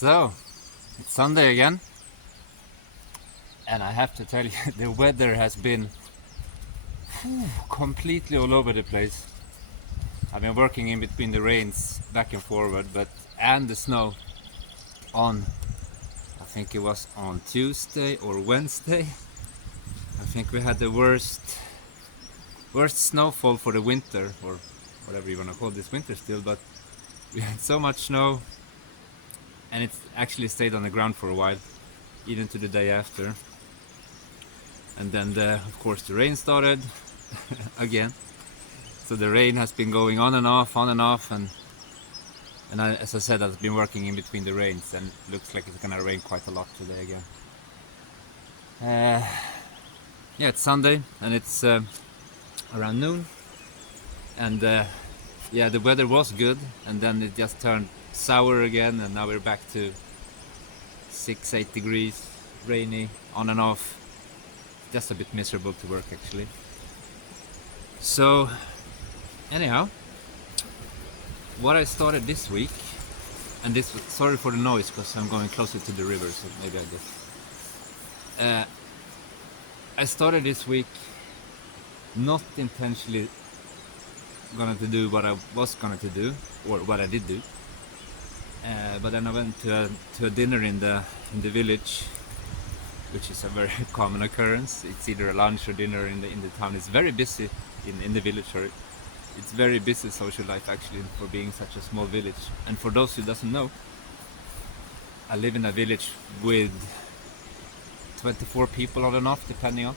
So, it's Sunday again, and I have to tell you, the weather has been completely all over the place. I've been working in between the rains back and forward, and the snow on, I think it was on Tuesday or Wednesday. I think we had the worst snowfall for the winter, or whatever you want to call this winter still, but we had so much snow, and it actually stayed on the ground for a while, even to the day after. And then of course the rain started again. So the rain has been going on and off, and as I said, I've been working in between the rains, and it looks like it's gonna rain quite a lot today again. Yeah, it's Sunday, and it's around noon, and yeah, the weather was good, and then it just turned sour again, and now we're back to 6-8 degrees, rainy, on and off. Just a bit miserable to work, actually. So anyhow, what I started this week, and sorry for the noise because I'm going closer to the river, so maybe I started this week not intentionally gonna to do what I was gonna to do, or what I did do, but then I went to a dinner in the village, which is a very common occurrence. It's either a lunch or dinner in the town. It's very busy in the village, or it's very busy social life actually for being such a small village. And for those who doesn't know, I live in a village with 24 people on and off, depending on.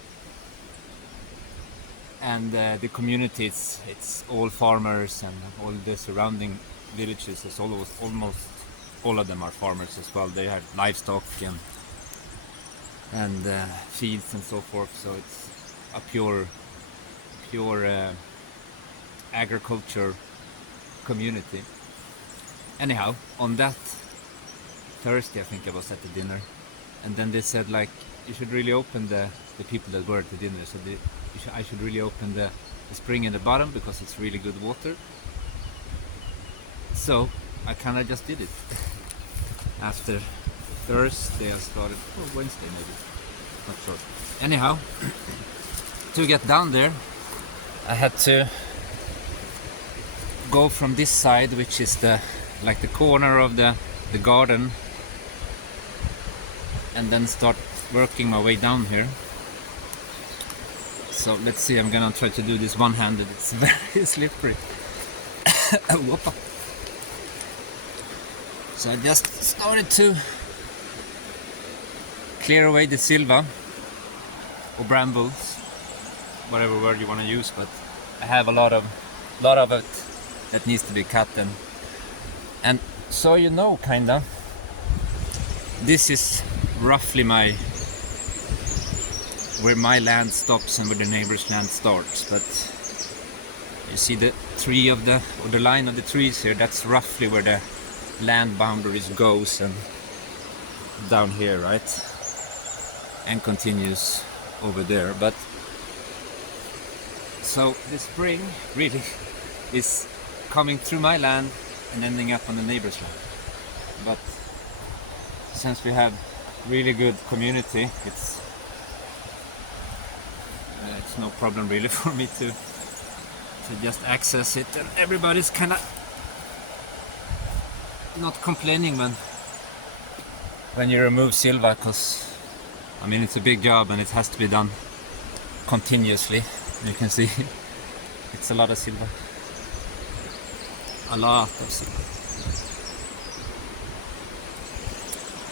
And the community, it's all farmers, and all the surrounding villages is almost all of them are farmers as well. They have livestock and fields and so forth. So it's a pure agriculture community. Anyhow, on that Thursday, I think I was at the dinner, and then they said, like, you should really open the people that were at the dinner. So I should really open the spring in the bottom because it's really good water. So I kind of just did it. After Thursday I started, or Wednesday maybe, not sure. Anyhow, to get down there I had to go from this side, which is the corner of the garden, and then start working my way down here. So let's see, I'm gonna try to do this one-handed. It's very slippery. Whoopa. So I just started to clear away the Silva or brambles, whatever word you want to use, but I have a lot of it that needs to be cut, and so you know, kinda, this is roughly where my land stops and where the neighbor's land starts. But you see the tree or the line of the trees here, that's roughly where the land boundaries goes, and down here, right, and continues over there. But so the spring really is coming through my land and ending up on the neighbor's land. But since we have really good community, it's no problem really for me to just access it, and everybody's kind of not complaining when you remove Silva, because I mean, it's a big job and it has to be done continuously. You can see it's a lot of Silva, a lot of Silva.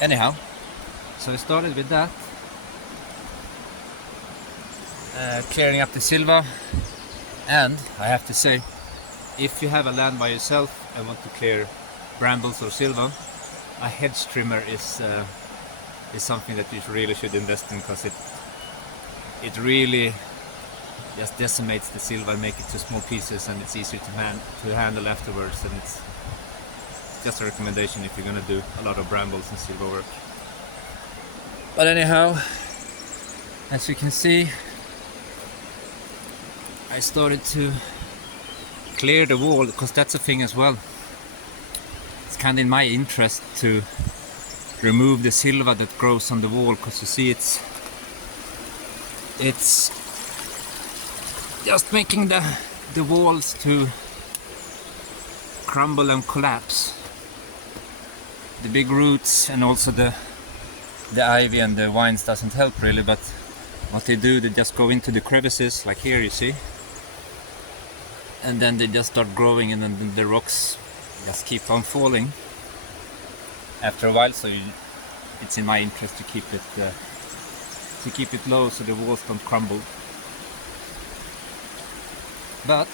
Anyhow, so I started with that, clearing up the Silva. And I have to say, if you have a land by yourself and want to clear brambles or Silva, a hedge trimmer is something that you really should invest in, because it really just decimates the Silva and make it to small pieces, and it's easier to handle afterwards. And it's just a recommendation if you're gonna do a lot of brambles and Silva work. But anyhow, as you can see, I started to clear the wall, because that's a thing as well. It's kind of in my interest to remove the Silva that grows on the wall, because you see it's just making the walls to crumble and collapse. The big roots and also the ivy and the vines doesn't help really, but what they do, they just go into the crevices, like here you see, and then they just start growing, and then the rocks just keep on falling after a while. So it's in my interest to keep it low so the walls don't crumble. But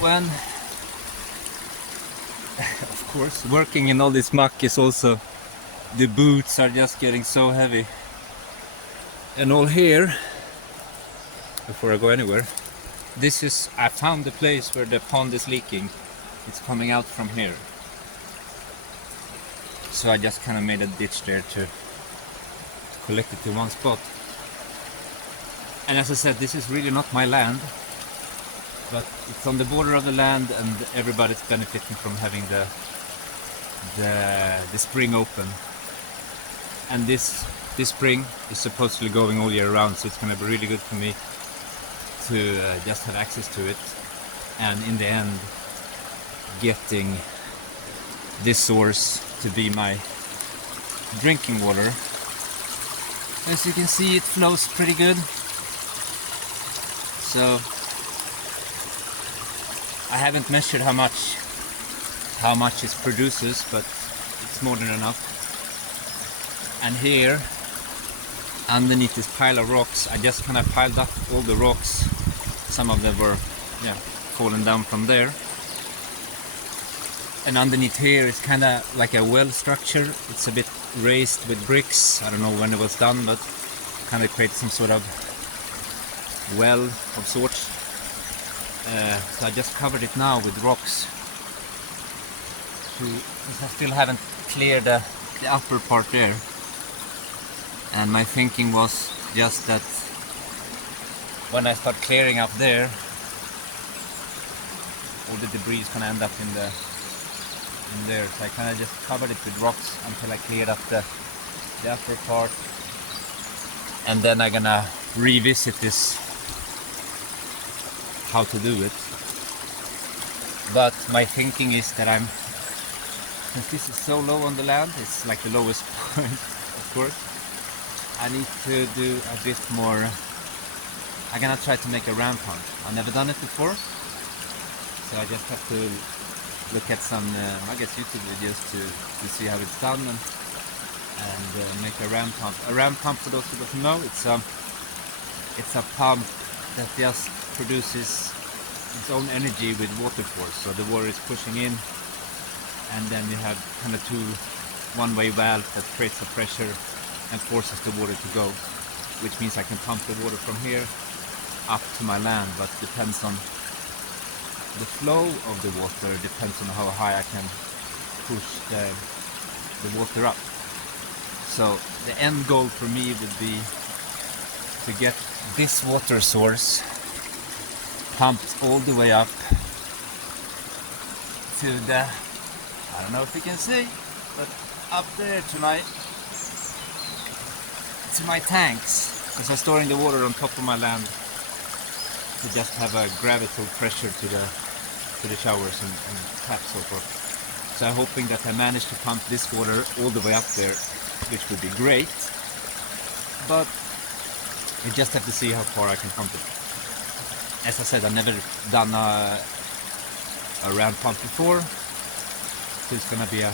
when of course working in all this muck is also, the boots are just getting so heavy. And all here, before I go anywhere, I found the place where the pond is leaking. It's coming out from here. So I just kind of made a ditch there to collect it in one spot. And as I said, this is really not my land, but it's on the border of the land, and everybody's benefiting from having the spring open. And this spring is supposedly going all year round, so it's going to be really good for me to just have access to it, and in the end getting this source to be my drinking water. As you can see, it flows pretty good. So I haven't measured how much it produces, but it's more than enough. And here underneath this pile of rocks, I just kind of piled up all the rocks. Some of them were fallen down from there. And underneath here is kind of like a well structure. It's a bit raised with bricks. I don't know when it was done, but kind of creates some sort of well of sorts. So I just covered it now with rocks. Because I still haven't cleared the upper part there. And my thinking was just that when I start clearing up there, all the debris is gonna end up in there. So I kind of just covered it with rocks until I cleared up the upper part, and then I'm gonna revisit this, how to do it. But my thinking is that since this is so low on the land, it's like the lowest point, of course, I need to do a bit more. I'm gonna try to make a ram pump. I've never done it before, so I just have to look at some, I guess, YouTube videos to see how it's done, and make a ram pump. A ram pump, for those who don't know, it's a pump that just produces its own energy with water force. So the water is pushing in, and then you have kind of two one-way valve that creates the pressure and forces the water to go, which means I can pump the water from here up to my land, but depends on the flow of the water, depends on how high I can push the water up. So the end goal for me would be to get this water source pumped all the way up to the, I don't know if you can see, but up there to my tanks, because I'm storing the water on top of my land to just have a gravitational pressure to the showers and taps, so forth. So I'm hoping that I manage to pump this water all the way up there, which would be great, but we just have to see how far I can pump it. As I said, I've never done a round pump before, so it's gonna be a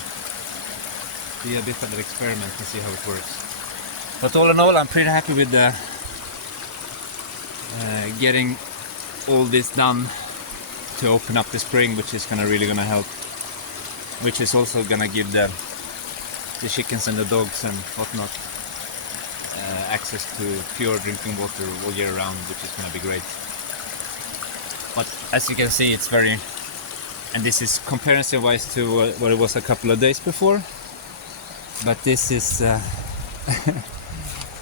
bit of an experiment to see how it works. But all in all, I'm pretty happy with getting all this done to open up the spring, which is really gonna help, which is also gonna give the chickens and the dogs and whatnot access to pure drinking water all year round, which is gonna be great. But as you can see, it's very, and this is comparison wise to what it was a couple of days before, but this is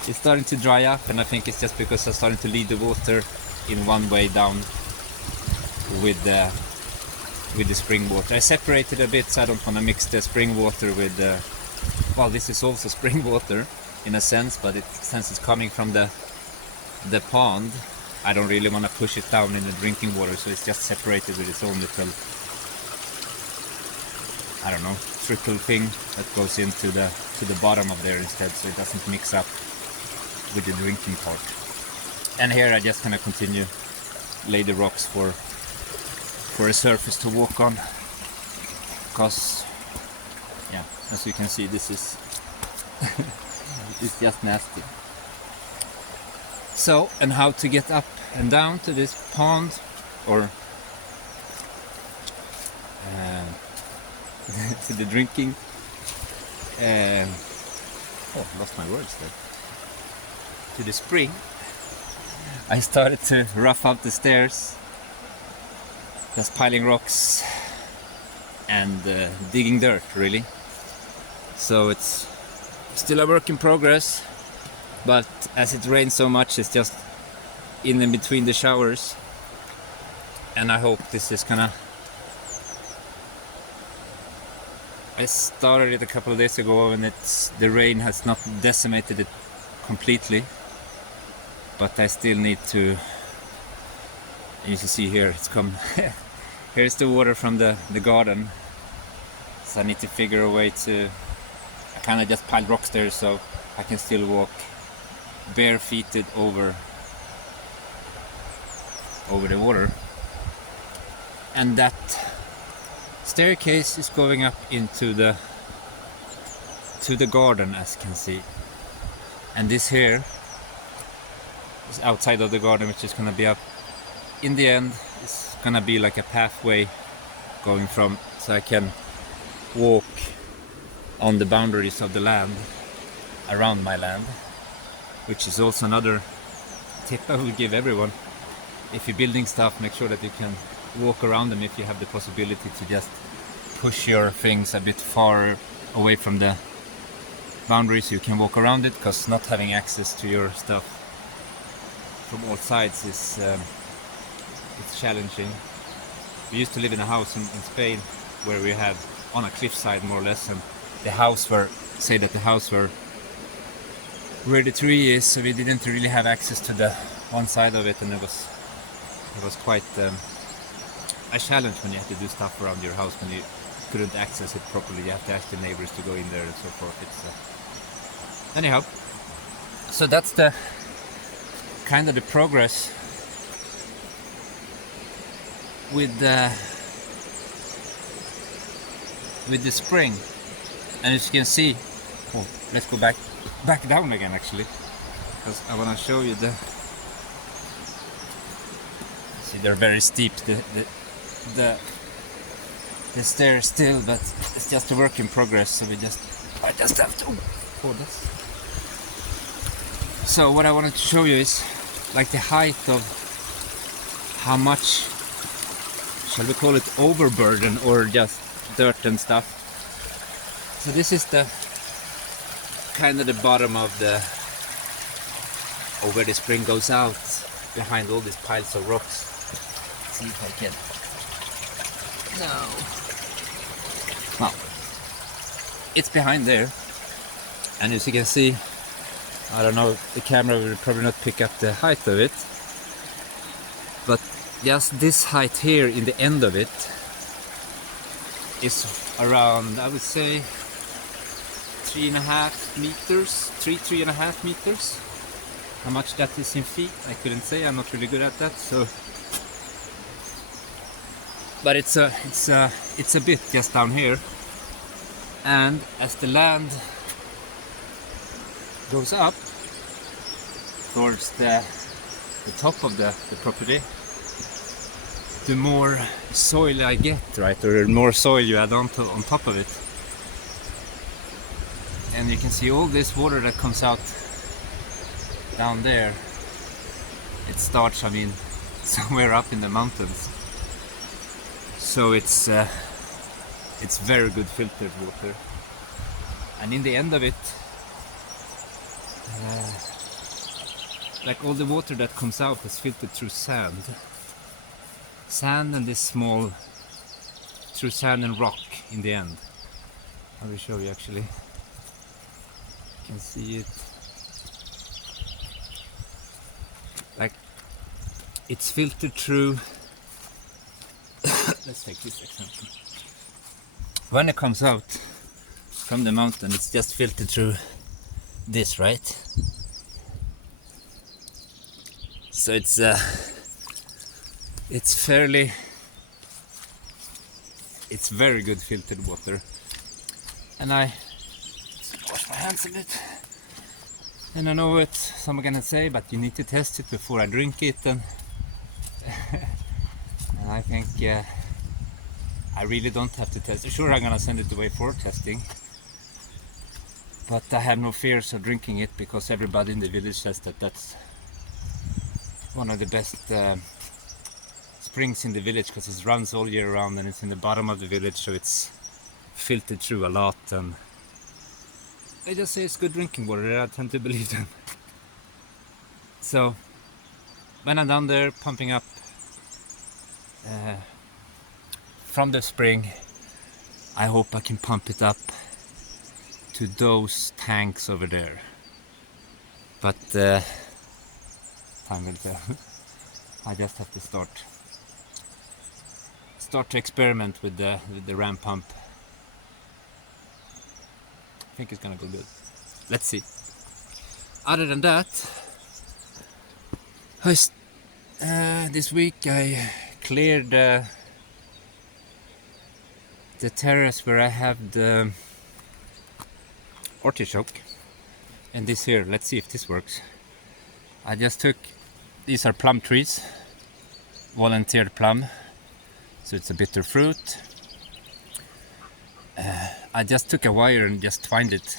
it's starting to dry up, and I think it's just because I'm starting to lead the water in one way down with with the spring water. I separated a bit, so I don't want to mix the spring water with the, well, this is also spring water in a sense, but since it's coming from the pond, I don't really want to push it down in the drinking water, so it's just separated with its own little, I don't know, trickle thing that goes into the bottom of there instead, so it doesn't mix up with the drinking part. And here I just kind of continue lay the rocks for a surface to walk on, because yeah, as you can see, this is it's just nasty. So, and how to get up and down to this pond, or to the drinking, oh, lost my words there, to the spring. I started to rough out the stairs, just piling rocks and digging dirt, really. So it's still a work in progress, but as it rains so much, it's just in and between the showers, and I hope this is gonna, I started it a couple of days ago and the rain has not decimated it completely, but I still need to, you can see here, it's come here's the water from the garden, so I need to figure a way to, I kind of just piled rocks there so I can still walk barefooted over the water. And that staircase is going up into the garden, as you can see, and this here is outside of the garden, which is gonna be up in the end. It's gonna be like a pathway going from, so I can walk on the boundaries of the land, around my land, which is also another tip I would give everyone. If you're building stuff, make sure that you can walk around them if you have the possibility to just push your things a bit far away from the boundaries. You can walk around it, because not having access to your stuff from all sides is it's challenging. We used to live in a house in Spain where we had on a cliffside more or less, and the house were, say that the house were where the tree is, so we didn't really have access to the one side of it, and it was quite a challenge when you had to do stuff around your house when you couldn't access it properly. You have to ask the neighbors to go in there and so forth. It's anyhow, so that's the kind of the progress with the spring. And as you can see, oh, let's go back down again actually, because I want to show you the, see, they're very steep, the stairs still, but it's just a work in progress, so I just have to hold this. So what I wanted to show you is like the height of how much, shall we call it, overburden or just dirt and stuff. So this is the kind of the bottom of where the spring goes out, behind all these piles of rocks. Let's see if I can. No. Well, it's behind there, and as you can see, I don't know, the camera will probably not pick up the height of it, but just this height here in the end of it is around, I would say, 3.5 meters, 3.5 meters. How much that is in feet, I couldn't say, I'm not really good at that, so. But it's a bit just down here, and as the land goes up towards the top of the property, the more soil I get, right, or the more soil you add on top of it. And you can see all this water that comes out down there. It starts, I mean, somewhere up in the mountains. So it's very good filtered water. And in the end of it, like all the water that comes out is filtered through sand and this small through sand and rock in the end. I will show you actually. You can see it. Like it's filtered through. Let's take this example. When it comes out from the mountain, it's just filtered through this, right? So it's very good filtered water. And I wash my hands a bit. And I know what some are gonna say, but you need to test it before I drink it. And, and I think I really don't have to test it. Sure, I'm gonna send it away for testing, but I have no fears of drinking it because everybody in the village says that that's one of the best springs in the village, because it runs all year round and it's in the bottom of the village, so it's filtered through a lot, and they just say it's good drinking water. I tend to believe them. So when I'm down there pumping up from the spring, I hope I can pump it up to those tanks over there, but time will tell. I just have to start to experiment with the ram pump. I think it's gonna go good. Let's see. Other than that, this week I cleared the terrace where I have the artichoke, and this here, let's see if this works. I just took, these are plum trees, volunteered plum, so it's a bitter fruit. I just took a wire and just twined it,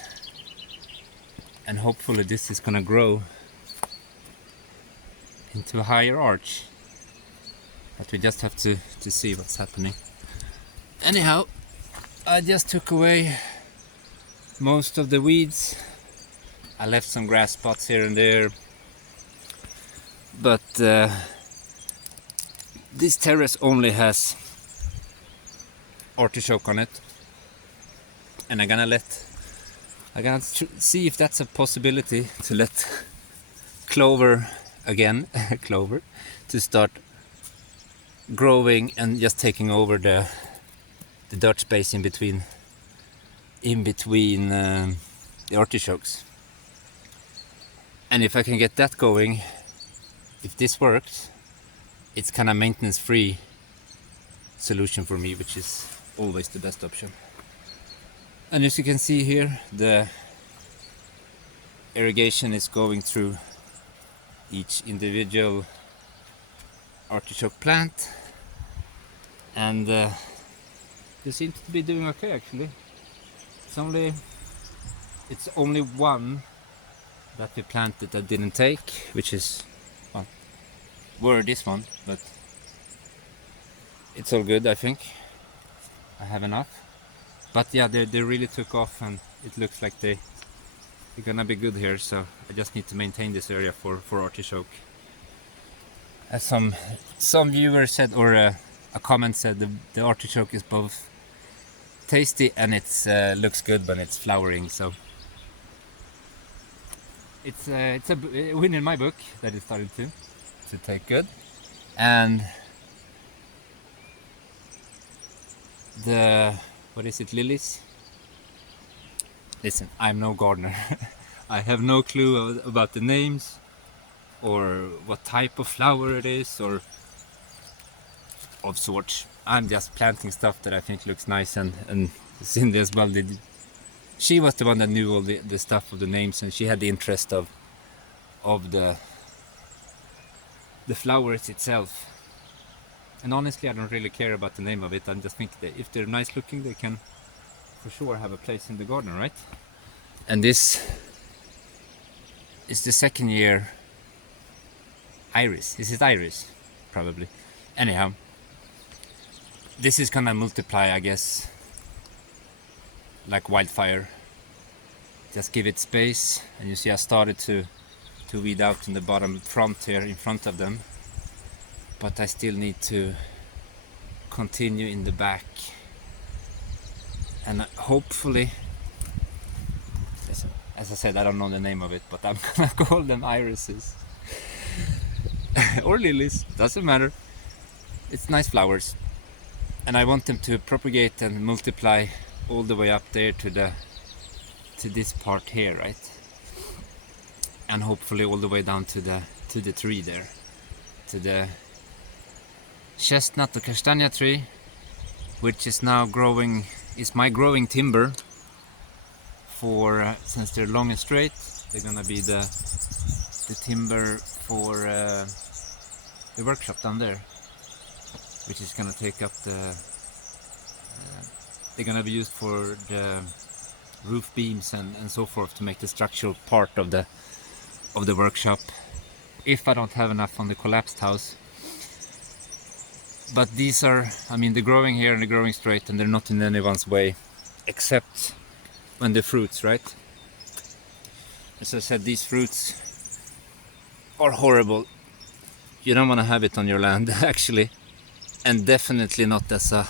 and hopefully this is gonna grow into a higher arch, but we just have to see what's happening. Anyhow, I just took away most of the weeds. I left some grass spots here and there, but this terrace only has artichoke on it, and I'm gonna see if that's a possibility to let clover again, clover, to start growing and just taking over the dirt space in between the artichokes. And if I can get that going, if this works, it's kind of maintenance free solution for me, which is always the best option. And as you can see here, the irrigation is going through each individual artichoke plant, and they seem to be doing okay actually. It's only one that we planted that didn't take, which is, well, this one, but it's all good. I think I have enough. But yeah, they really took off, and it looks like they're gonna be good here. So I just need to maintain this area for artichoke. As some viewer said, or a comment said, the artichoke is both tasty and it's looks good when it's flowering. So it's a win in my book that it started to take good. And the, what is it, lilies? Listen, I'm no gardener. I have no clue about the names or what type of flower it is or of sorts. I'm just planting stuff that I think looks nice, and Cindy as well did. She was the one that knew all the stuff of the names, and she had the interest of the flowers itself. And honestly, I don't really care about the name of it. I just think that if they're nice looking, they can for sure have a place in the garden, right? And this is the second year iris. Is it iris? Probably. Anyhow, this is gonna multiply, I guess, like wildfire. Just give it space, and you see I started to weed out in the bottom front here in front of them, but I still need to continue in the back and hopefully, as I said, I don't know the name of it, but I'm gonna call them irises or lilies, doesn't matter. It's nice flowers, and I want them to propagate and multiply all the way up there to this part here, right? And hopefully all the way down to the tree there, to the chestnut or castagna tree, which is now growing, is my growing timber for since they're long and straight. They're gonna be the timber for the workshop down there, which is gonna take up they're gonna be used for the roof beams and so forth, to make the structural part of the workshop if I don't have enough on the collapsed house. But these are, I mean, they're growing here and they're growing straight, and they're not in anyone's way except when the fruits, right? As I said, these fruits are horrible. You don't want to have it on your land actually, and definitely not as a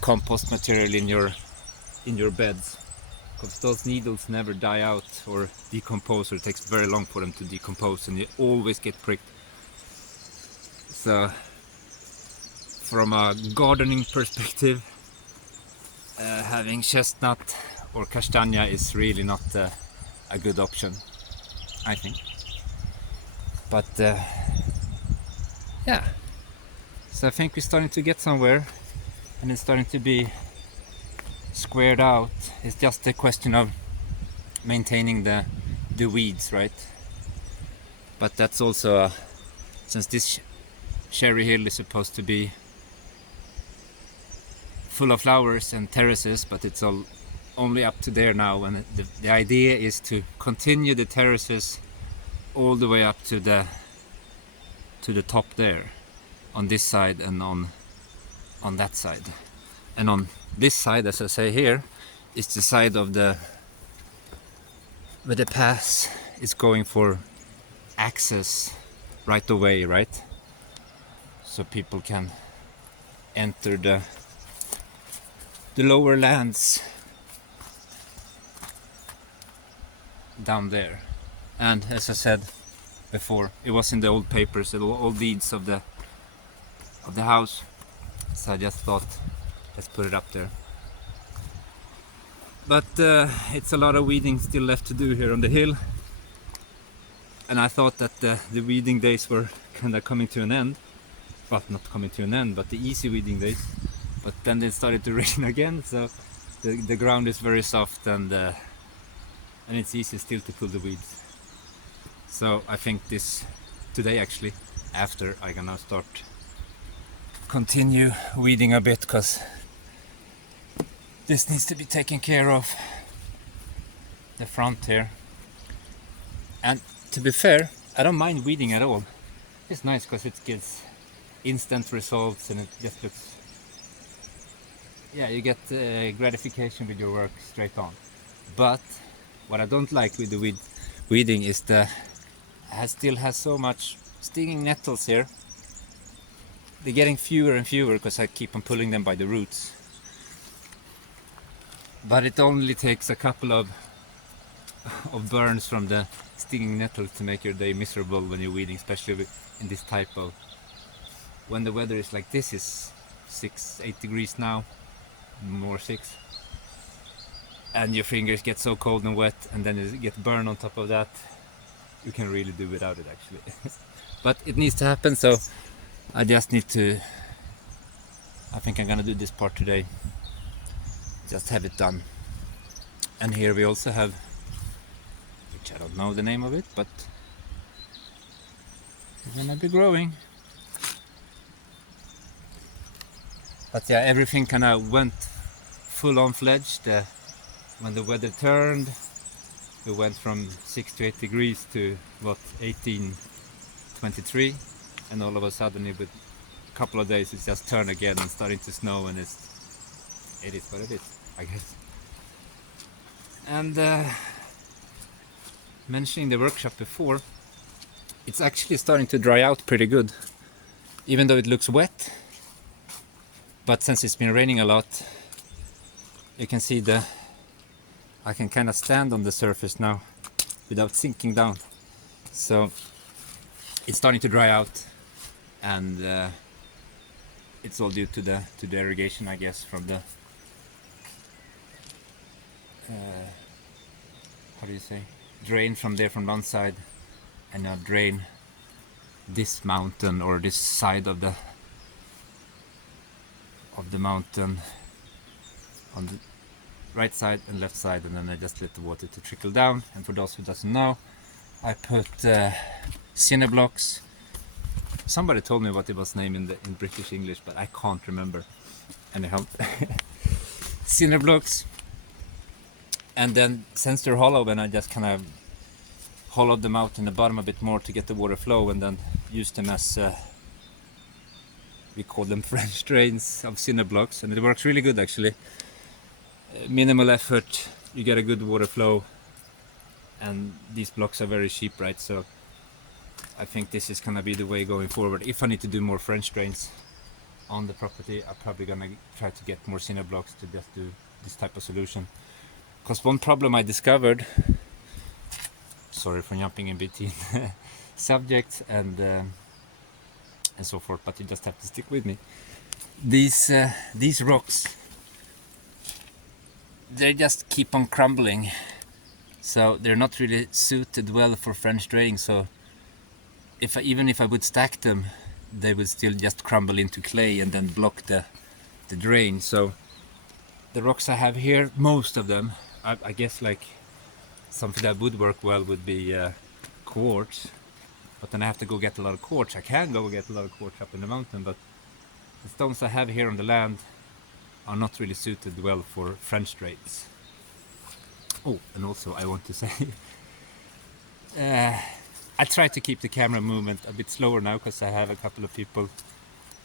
compost material in your beds, because those needles never die out or decompose, or it takes very long for them to decompose, and you always get pricked. So from a gardening perspective, having chestnut or castagna is really not a good option, I think. But yeah, so I think we're starting to get somewhere, and it's starting to be squared out. It's just a question of maintaining the weeds, right? But that's also since this cherry hill is supposed to be full of flowers and terraces, but it's all only up to there now, and the idea is to continue the terraces all the way up to the top there, on this side and on that side. And on this side, as I say here, is the side of where the path is going for access right away, right? So people can enter the lower lands down there. And as I said before, it was in the old papers, the old deeds of the house. So I just thought, let's put it up there. But it's a lot of weeding still left to do here on the hill, and I thought that the weeding days were kind of coming to an end. Well, not coming to an end, but the easy weeding days. But then it started to rain again, so the ground is very soft, and it's easy still to pull the weeds. So I think today actually, after I'm gonna continue weeding a bit, because this needs to be taken care of, the front here. And to be fair, I don't mind weeding at all. It's nice because it gives instant results, and it just looks, yeah, you get gratification with your work straight on. But what I don't like with the weeding is still has so much stinging nettles here. They're getting fewer and fewer because I keep on pulling them by the roots. But it only takes a couple of burns from the stinging nettles to make your day miserable when you're weeding, especially in this type of, when the weather is like this, is 8 degrees now, more 6, and your fingers get so cold and wet, and then you get burned on top of that. You can really do without it actually. But it needs to happen, so I just need to, I think I'm gonna do this part today, just have it done. And here we also have, which I don't know the name of it, but it's gonna be growing. But yeah, everything kind of went full on fledged when the weather turned. We went from 6 to 8 degrees to what, 18, 23, and all of a sudden in a couple of days it's just turned again and starting to snow, and it is what it is, I guess. And mentioning the workshop before, it's actually starting to dry out pretty good, even though it looks wet. But since it's been raining a lot, you can see I can kind of stand on the surface now without sinking down. So it's starting to dry out, and it's all due to the irrigation, I guess, from the how do you say, drain from there from one side, and now drain this mountain or this side of the mountain on the right side and left side, and then I just let the water to trickle down. And for those who doesn't know, I put cinder blocks. Somebody told me what it was named in British English, but I can't remember. Anyhow, cinder blocks, and then since they're hollow, then I just kind of hollowed them out in the bottom a bit more to get the water flow, and then use them as we call them French drains of cinder blocks, and it works really good actually. Minimal effort, you get a good water flow, and these blocks are very cheap, right? So I think this is gonna be the way going forward. If I need to do more French drains on the property, I'm probably gonna try to get more cinder blocks to just do this type of solution. Because one problem I discovered, sorry for jumping in between subjects and so forth, but you just have to stick with me. These rocks, they just keep on crumbling, so they're not really suited well for French draining. So even if I would stack them, they would still just crumble into clay and then block the drain. So the rocks I have here, most of them, I guess like something that would work well would be quartz, but then I have to go get a lot of quartz. I can go get a lot of quartz up in the mountain, but the stones I have here on the land are not really suited well for French drains. Oh, and also I want to say I try to keep the camera movement a bit slower now, because I have a couple of people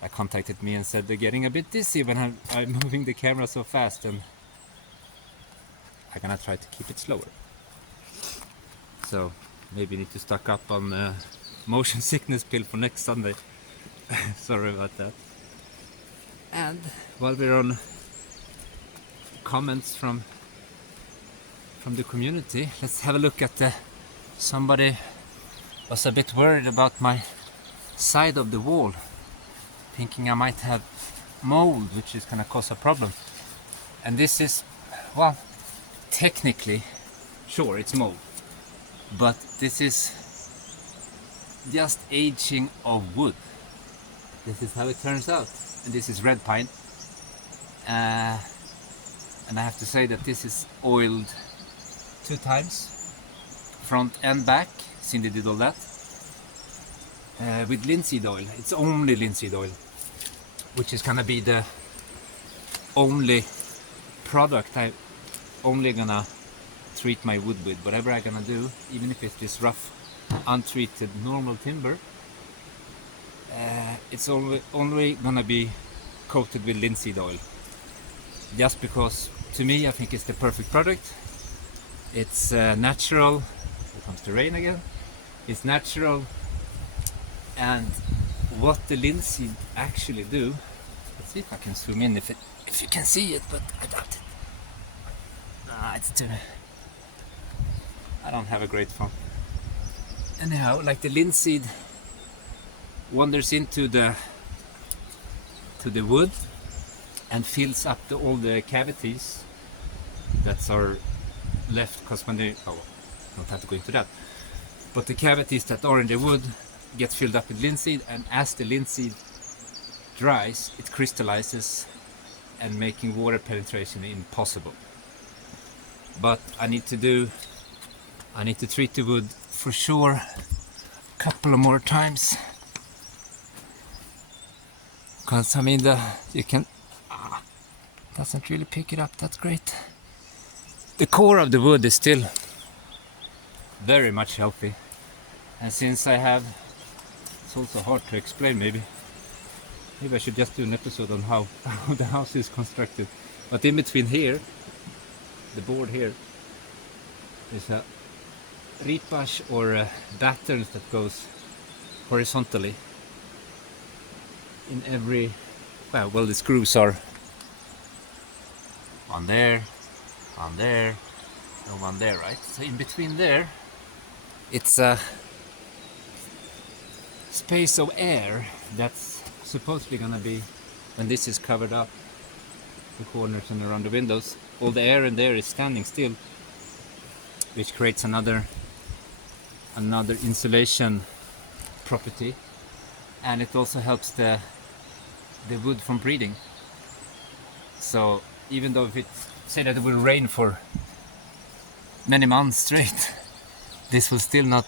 that contacted me and said they're getting a bit dizzy when I'm moving the camera so fast, and I'm gonna try to keep it slower. So maybe need to stock up on motion sickness pill for next Sunday. Sorry about that. And while we're on comments from the community, let's have a look at somebody was a bit worried about my side of the wall, thinking I might have mold, which is gonna cause a problem. And this is, well, technically, sure, it's mold, but this is just aging of wood. This is how it turns out. And this is red pine, and I have to say that this is oiled 2 times, front and back. Cindy did all that with linseed oil. It's only linseed oil, which is gonna be the only product I only gonna treat my wood with. Whatever I'm gonna do, even if it's this rough, untreated normal timber, it's only gonna be coated with linseed oil, just because to me I think it's the perfect product. It's natural. Here comes the rain again. It's natural, and what the linseed actually do, let's see if I can zoom in if you can see it, but I doubt it. It's too, I don't have a great phone. Anyhow, like the linseed wanders into the wood and fills up all the cavities that are left, because when they, don't have to go into that, but the cavities that are in the wood get filled up with linseed, and as the linseed dries, it crystallizes and making water penetration impossible. But I need to treat the wood for sure a couple of more times, because I mean you can doesn't really pick it up that great. The core of the wood is still very much healthy, and since I have, it's also hard to explain, maybe I should just do an episode on how the house is constructed. But in between here, the board here, there's a ripash or battens that goes horizontally in every, well the screws are one there, and one there, right? So in between there, it's a space of air that's supposedly gonna be, when this is covered up, the corners and around the windows, all the air in there is standing still, which creates another insulation property, and it also helps the wood from breathing. So even though if it say that it will rain for many months straight, this will still not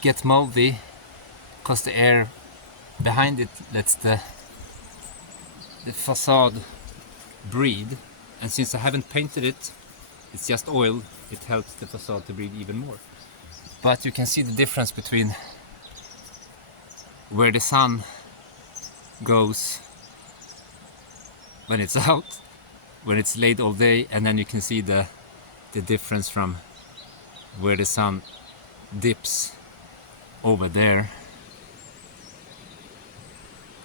get moldy because the air behind it lets the facade breathe. And since I haven't painted it, it's just oil, it helps the facade to breathe even more. But you can see the difference between where the sun goes when it's out, when it's late all day, and then you can see the difference from where the sun dips over there,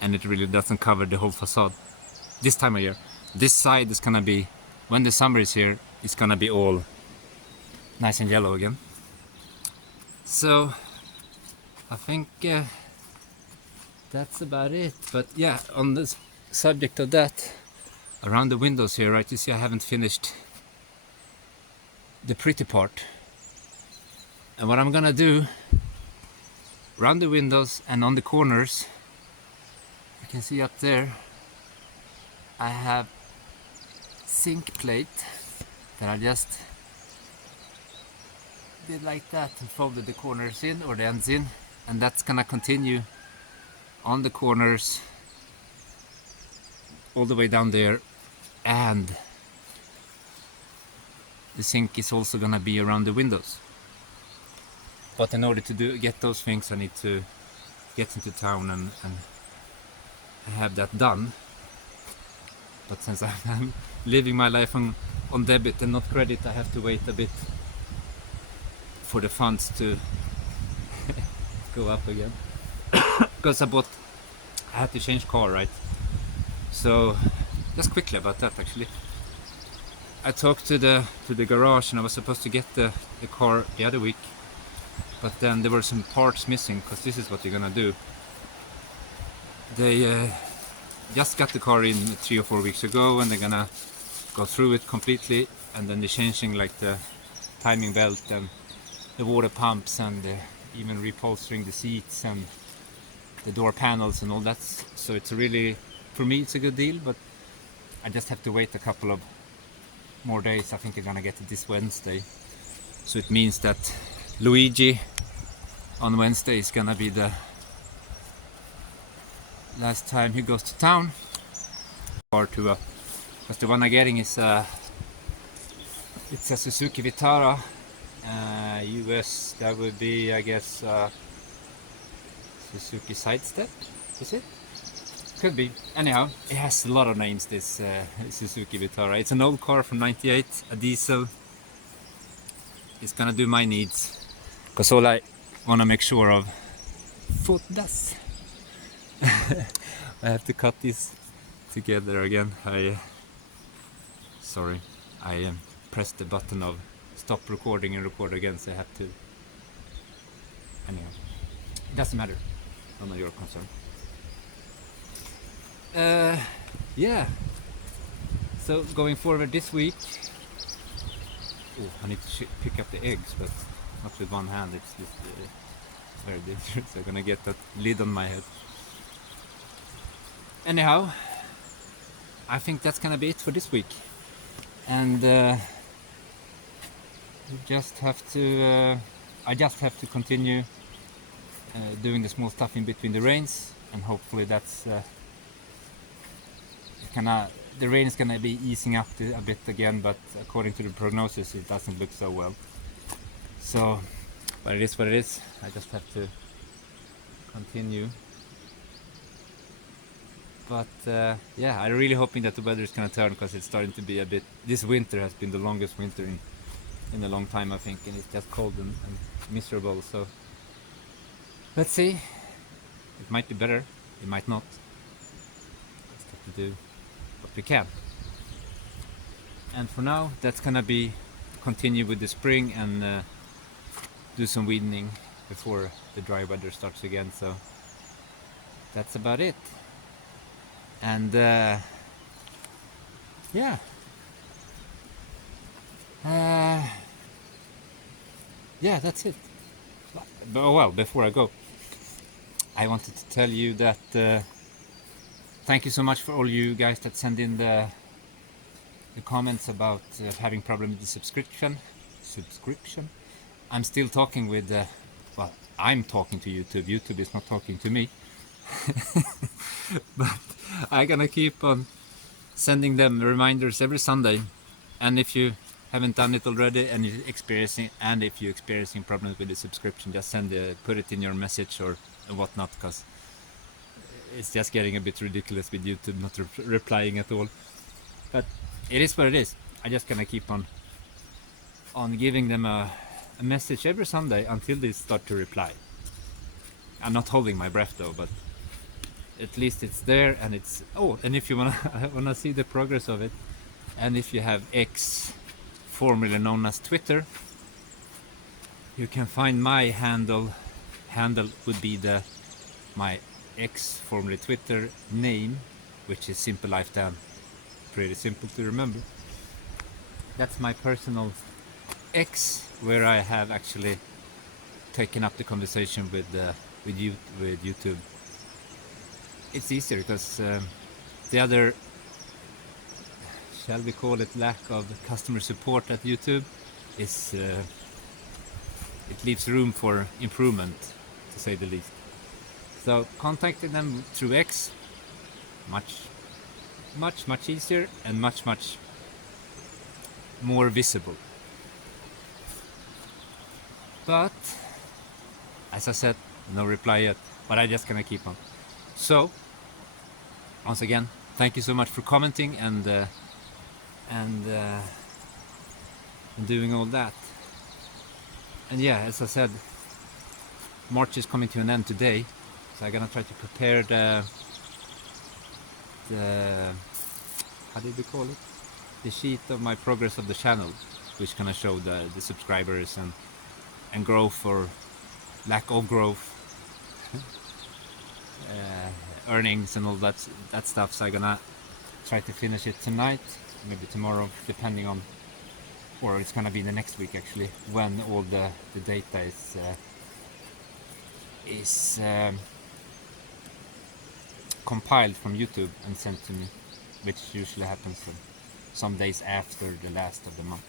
and it really doesn't cover the whole facade this time of year. This side is gonna be, when the summer is here, it's gonna be all nice and yellow again. So I think that's about it. But yeah, on the subject of that, around the windows here, right, you see I haven't finished the pretty part. And what I'm gonna do around the windows and on the corners, you can see up there, I have zinc plate that I just did like that and folded the corners in, or the ends in, and that's gonna continue on the corners all the way down there, and the zinc is also gonna be around the windows. But in order to get those things, I need to get into town and have that done. But since I'm living my life on debit and not credit, I have to wait a bit for the funds to go up again. Because I had to change car, right? So just quickly about that, actually, I talked to the garage, and I was supposed to get the car the other week, but then there were some parts missing, because this is what they're gonna do. They just got the car in 3 or 4 weeks ago, and they're gonna go through it completely, and then they're changing like the timing belt and the water pumps, and even repolstering the seats and the door panels and all that. So it's really, for me, it's a good deal, but I just have to wait a couple of more days. I think they're gonna get it this Wednesday, so it means that Luigi on Wednesday is gonna be the last time he goes to town. Or to because the one I'm getting is it's a Suzuki Vitara US. That would be, I guess, Suzuki Sidestep, is it? Could be. Anyhow, it has a lot of names, this Suzuki Vitara. It's an old car from '98, a diesel. It's gonna do my needs, because all I wanna make sure of, footdas. I have to cut this together again. Sorry, I pressed the button of stop recording and record again, so I have to. Anyhow, it doesn't matter. None of your concern. Yeah. So going forward this week, I need to pick up the eggs, but not with one hand. It's just very dangerous. I'm gonna get that lid on my head. Anyhow, I think that's gonna be it for this week, and I just have to continue doing the small stuff in between the rains, and hopefully that's the rain is gonna be easing up a bit again, but according to the prognosis, it doesn't look so well. So, but it is what it is. I just have to continue. But yeah, I'm really hoping that the weather is gonna turn, because it's starting to be a bit. This winter has been the longest winter in a long time, I think, and it's just cold and miserable. So let's see. It might be better. It might not. Just have to do what we can. And for now, that's gonna be continue with the spring and do some weeding before the dry weather starts again. So that's about it. And yeah, yeah, that's it. But, well, before I go, I wanted to tell you that thank you so much for all you guys that send in the comments about having problem with the subscription. I'm still talking with well, I'm talking to YouTube. YouTube is not talking to me. But I'm gonna keep on sending them reminders every Sunday. And if you haven't done it already and you're experiencing problems with the subscription, just put it in your message or whatnot, because it's just getting a bit ridiculous with YouTube not replying at all. But it is what it is. I just gonna keep on giving them a message every Sunday until they start to reply. I'm not holding my breath though, but at least it's there, and it's and if you wanna see the progress of it, and if you have X, formerly known as Twitter, you can find my handle would be my X, formerly Twitter name, which is Simple Life Dan. Pretty simple to remember. That's my personal X, where I have actually taken up the conversation with YouTube. It's easier because the other, shall we call it, lack of customer support at YouTube is it leaves room for improvement, to say the least. So contacting them through X, much easier and much more visible. But as I said, no reply yet, but I'm just gonna keep on. So once again, thank you so much for commenting and doing all that. And yeah, as I said, March is coming to an end today, so I'm gonna try to prepare the how did we call it? The sheet of my progress of the channel, which gonna show the subscribers and growth or lack of growth, earnings and all that stuff. So I'm gonna try to finish it tonight, maybe tomorrow, depending on, or it's gonna be the next week actually, when all the data is compiled from YouTube and sent to me, which usually happens some days after the last of the month.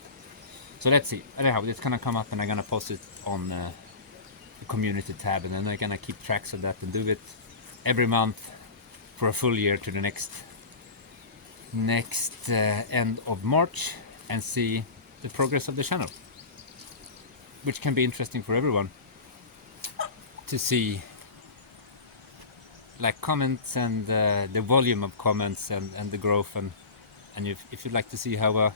So let's see. Anyhow, it's gonna come up and I'm gonna post it on the community tab, and then I'm gonna keep tracks of that and do it every month for a full year to the next end of March, and see the progress of the channel, which can be interesting for everyone to see, like comments and the volume of comments and the growth, and if you'd like to see how a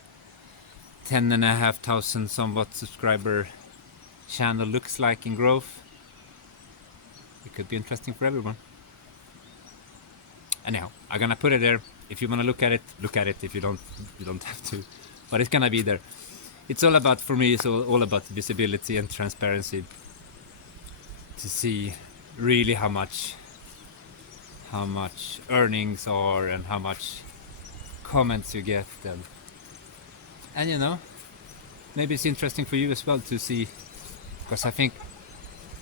10,500 somewhat subscriber channel looks like in growth, it could be interesting for everyone. Anyhow, I'm gonna put it there. If you want to look at it, look at it. If you don't, you don't have to, but it's gonna be there. It's all about, for me, it's all about visibility and transparency, to see really how much earnings are and how much comments you get, and you know, maybe it's interesting for you as well to see, because I think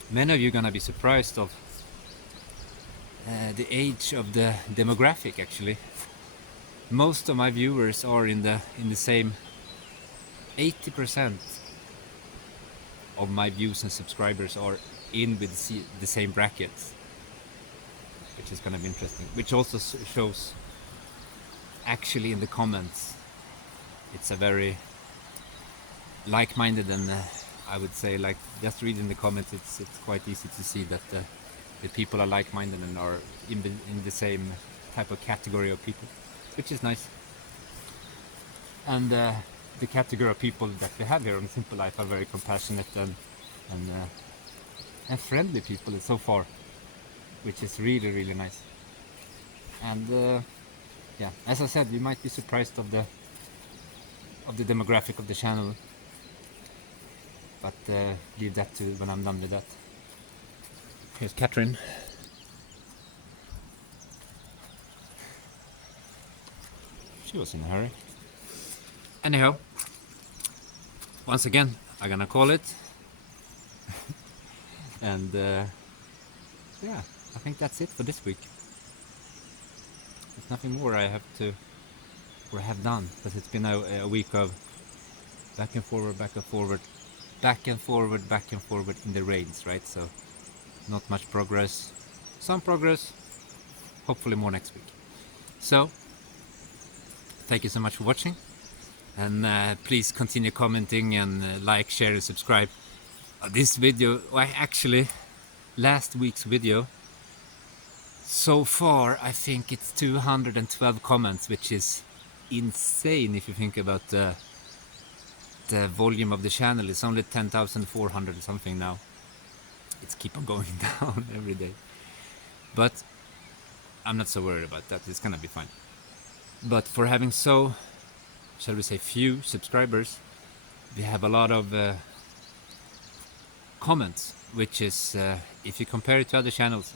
many of you are gonna be surprised of the age of the demographic. Actually, most of my viewers are in the same 80% of my views and subscribers are in with the same brackets, which is gonna be interesting. Which also shows, actually, in the comments, it's a very like-minded, and I would say, like, just reading the comments, it's quite easy to see that the people are like-minded and are in the same type of category of people, which is nice. And the category of people that we have here on Simple Life are very compassionate and friendly people so far, which is really nice. And yeah, as I said, you might be surprised of of the demographic of the channel. But leave that to when I'm done with that. Here's Catherine. She was in a hurry. Anyhow, once again, I'm gonna call it. And yeah, I think that's it for this week. There's nothing more I have to, or have done, because it's been a week of back and forward, back and forward, back and forward, back and forward in the rains, right? So not much progress. Some progress, hopefully more next week. So thank you so much for watching, and please continue commenting and like, share and subscribe. This video, well, actually last week's video, so far I think it's 212 comments, which is insane if you think about the volume of the channel. It's only 10,400 or something now. It's keep on going down every day, but I'm not so worried about that. It's gonna be fine. But for having so, shall we say, few subscribers, we have a lot of comments, which is if you compare it to other channels,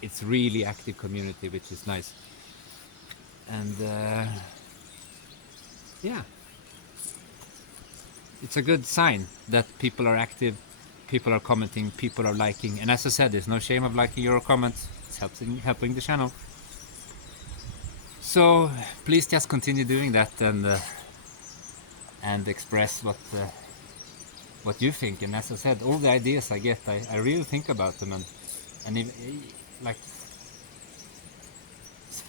it's really active community, which is nice. And yeah, it's a good sign that people are active, people are commenting, people are liking. And as I said, there's no shame of liking your comments. It's helping the channel. So please just continue doing that, and express what you think. And as I said, all the ideas I get, I really think about them, and if, like,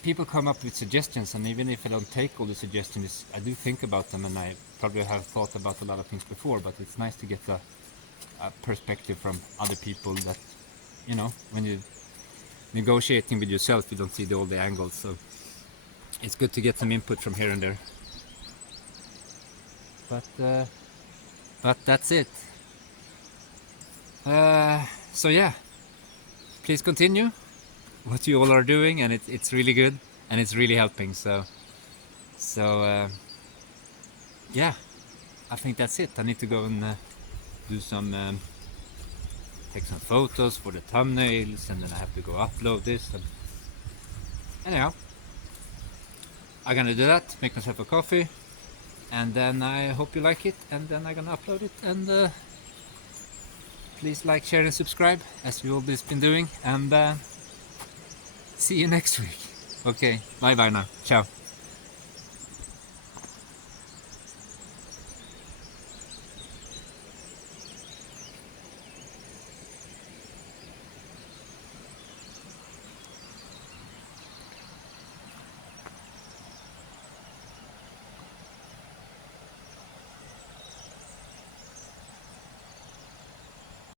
people come up with suggestions, and even if I don't take all the suggestions, I do think about them, and I probably have thought about a lot of things before, but it's nice to get a perspective from other people that, you know, when you're negotiating with yourself, you don't see all the angles, so it's good to get some input from here and there. But that's it. So yeah, please continue what you all are doing, and it's really good, and it's really helping. So yeah, I think that's it. I need to go and do some take some photos for the thumbnails, and then I have to go upload this. And anyhow, I'm gonna do that, make myself a coffee, and then I hope you like it, and then I'm gonna upload it. And please like, share and subscribe, as we always been doing, and see you next week. Okay, bye bye now. Ciao.